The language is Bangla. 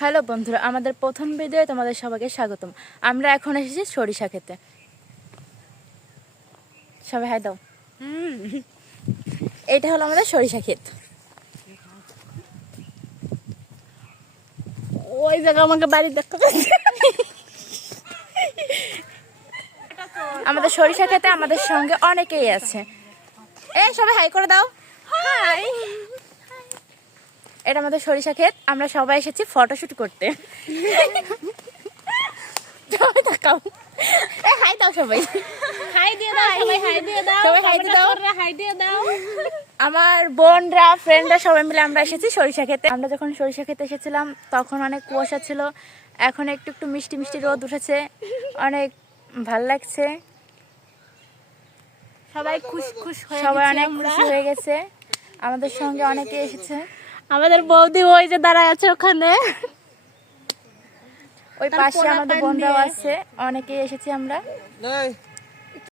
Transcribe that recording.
হ্যালো বন্ধুরা, আমাদের প্রথম ভিডিওয়ে তোমাদের সবাইকে স্বাগতম। আমরা এখন এসেছি সরিষা খেতে। সবাই হাই দাও। এটা হলো আমাদের সরিষা ক্ষেত। ওই জায়গা আমাকে বাড়ি দেখতে আমাদের সরিষা খেতে আমাদের সঙ্গে অনেকেই আছে। সবাই হাই করে দাও। হাই। এটা আমাদের সরিষা ক্ষেত। আমরা সবাই এসেছি ফটোশুট করতে। সবাই তাকাও। হাই দাও সবাই। হাই দিয়ে দাও সবাই, হাই দিয়ে দাও সবাই হাই দিয়ে দাও। হাই দিয়ে দাও। আমার বোনরা, ফ্রেন্ডরা সবাই মিলে আমরা এসেছি সরিষা খেতে। আমরা যখন সরিষা খেতে এসেছিলাম তখন অনেক কুয়াশা ছিল, এখন একটু একটু মিষ্টি মিষ্টি রোদ উঠেছে, অনেক ভাল লাগছে। সবাই খুশ হয়ে সবাই গেছি অনেক আমরা। খুশি হয়ে গেছে। আমাদের সঙ্গে অনেকে এসেছে। আমাদের বৌদি ওই যে দাঁড়ায় আছে ওখানে, ওই তার পাশে পোলা আমাদের পান বোনরাও নিয়ে। আছে, অনেকেই এসেছি আমরা।